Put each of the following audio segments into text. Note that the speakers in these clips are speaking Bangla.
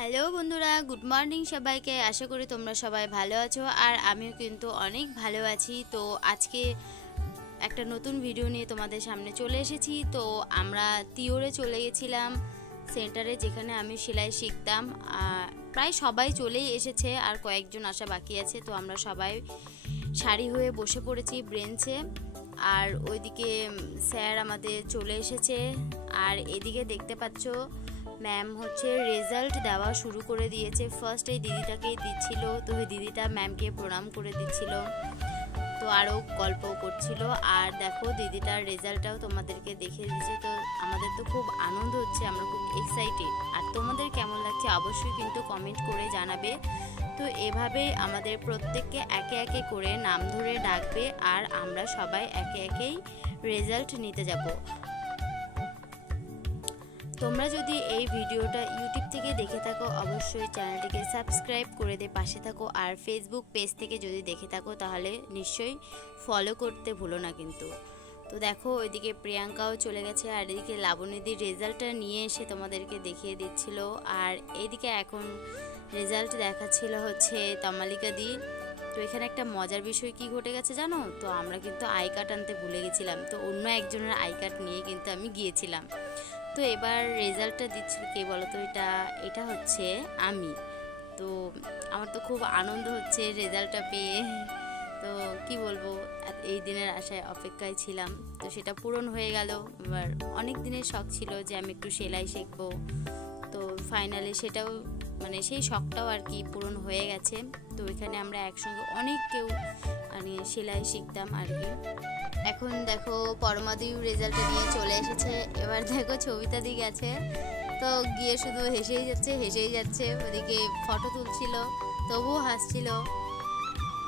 হ্যালো বন্ধুরা, গুড মর্নিং সবাইকে। আশা করি তোমরা সবাই ভালো আছো আর আমিও কিন্তু অনেক ভালো আছি। তো আজকে একটা নতুন ভিডিও নিয়ে তোমাদের সামনে চলে এসেছি। তো আমরা তিওরে চলে গেছিলাম সেন্টারে, যেখানে আমি সেলাই শিখতাম। প্রায় সবাই চলেই এসেছে, আর কয়েকজন আসা বাকি আছে। তো আমরা সবাই সারি হয়ে বসে পড়েছি ব্রেঞ্চে, আর ওইদিকে স্যার আমাদের চলে এসেছে। আর এদিকে দেখতে পাচ্ছ ম্যাম হচ্ছে রেজাল্ট দেওয়া শুরু করে দিয়েছে। ফার্স্ট এই দিদিটাকেই দিচ্ছিল, তো ওই দিদিটা ম্যামকে প্রণাম করে দিচ্ছিল, তো আরও গল্পও করছিল। আর দেখো দিদিটার রেজাল্টটাও তোমাদেরকে দেখিয়ে দিচ্ছে। তো আমাদের তো খুব আনন্দ হচ্ছে, আমরা খুব এক্সাইটেড। আর তোমাদের কেমন লাগছে অবশ্যই কিন্তু কমেন্ট করে জানাবে। তো এভাবেই আমাদের প্রত্যেককে একে একে করে নাম ধরে ডাকবে, আর আমরা সবাই একে একেই রেজাল্ট নিতে যাব। তোমরা যদি এই ভিডিওটা ইউটিউব থেকে দেখে থাকো অবশ্যই চ্যানেলটিকে সাবস্ক্রাইব করে দিয়ে পাশে থাকো। আর ফেসবুক পেজ থেকে যদি দেখে থাকো তাহলে নিশ্চয়ই ফলো করতে ভুলো না কিন্তু। তো দেখো ওইদিকে প্রিয়াঙ্কাও চলে গেছে, আর এদিকে লাবণীদির রেজাল্টটা নিয়ে এসে তোমাদেরকে দেখিয়ে দিচ্ছিল। আর এইদিকে এখন রেজাল্ট দেখাচ্ছিল হচ্ছে তমালিকা দি। তো এখানে একটা মজার বিষয় কি ঘটে গেছে জানো? তো আমরা কিন্তু আই কার্ড আনতে ভুলে গেছিলাম, তো অন্য একজনের আই কার্ড নিয়ে কিন্তু আমি গিয়েছিলাম। তো এবার রেজাল্টটা দিচ্ছিল কে বলো তো? এটা হচ্ছে আমি। তো আমার তো খুব আনন্দ হচ্ছে রেজাল্টটা পেয়ে। তো কি বলবো, এই দিনের আশায় অপেক্ষায় ছিলাম, তো সেটা পূরণ হয়ে গেল। এবার অনেক দিনের শখ ছিল যে আমি একটু সেলাই শিখবো, তো ফাইনালি সেটাও মানে সেই শখটাও আর কি পূরণ হয়ে গেছে। তো এখানে আমরা একসঙ্গে অনেক কেউ মানে সেলাই শিখতাম আর কি। এখন দেখো পরমাদিও রেজাল্টটা নিয়ে চলে এসেছে। এবার দেখো ছবিটা দিয়ে গেছে, তো গিয়ে শুধু হেসেই যাচ্ছে। ওদিকে ফটো তুলছিল, তবুও হাসছিল,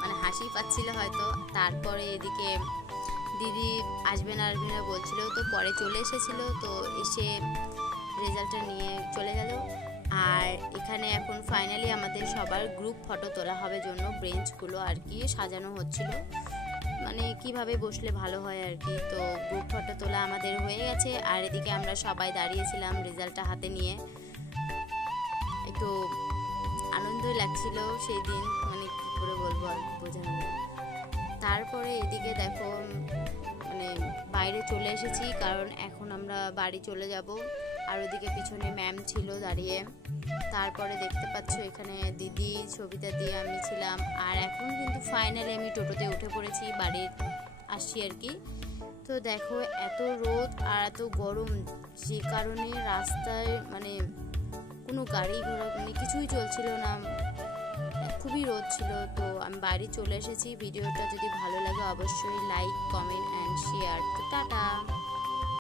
মানে হাসি পাচ্ছিল হয়তো। তারপরে এদিকে দিদি আসবে না বলছিল, তো পরে চলে এসেছিল, তো এসে রেজাল্টটা নিয়ে চলে গেল। আর এখানে এখন ফাইনালি আমাদের সবার গ্রুপ ফটো তোলা হবে জন্য বেঞ্চগুলো আর কি সাজানো হচ্ছিল, মানে কিভাবে বসলে ভালো হয় আর কি। তো গ্রুপ ফটো তোলা আমাদের হয়ে গেছে, আর এদিকে আমরা সবাই দাঁড়িয়েছিলাম রেজাল্টটা হাতে নিয়ে। একটু আনন্দই লাগছিল সেই দিন, মানে কি করে বলবো আর বোঝানো যায়। তারপরে এদিকে দেখো মানে বাইরে চলে এসেছি, কারণ এখন আমরা বাড়ি চলে যাব। আর ওদিকে পিছনে ম্যাম ছিল দাঁড়িয়ে। তারপরে দেখতে পাচ্ছ এখানে দিদি, ছবিটা দিয়ে আমি ছিলাম। আর এখন কিন্তু ফাইনালি আমি টোটোতে উঠে পড়েছি, বাড়ির আসছি আর কি। তো দেখো এত রোদ আর এত গরম, যে কারণে রাস্তায় মানে কোনো গাড়ি ঘোড়া মানে কিছুই চলছিল না, খুবই রোদ ছিল। তো আমি বাড়ি চলে এসেছি। ভিডিওটা যদি ভালো লাগে অবশ্যই লাইক, কমেন্ট অ্যান্ড শেয়ার। তো টাটা।